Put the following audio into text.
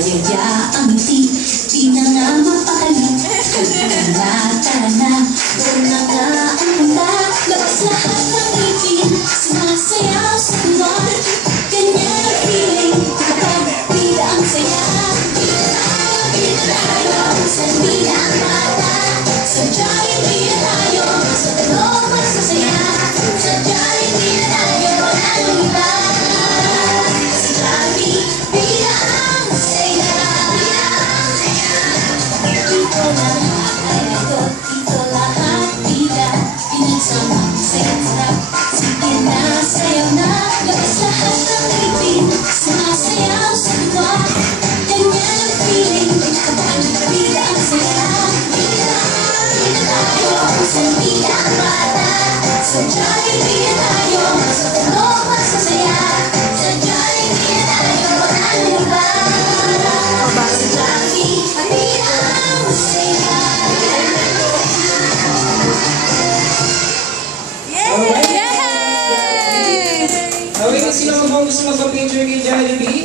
Yaya ang ngiti, di na nga mapakali. Halika na, tara na, doon na nga ang punta. Labas lahat ng ngipin, sumasayaw sa tuwa. Ganyan ang feeling, kapag bida ang saya. Bida tayo, saan bida ang bata. Sadya'y bida tayo, sa talong magsasaya. Sadya'y bida tayo, walang iba. Sadya'y bida tayo, sa talong magsasaya. Sadya'y bida tayo, walang iba. Sadya'y bida ang masaya. Yes! Okay, sino mo gusto magpa-picture kay Jollibee?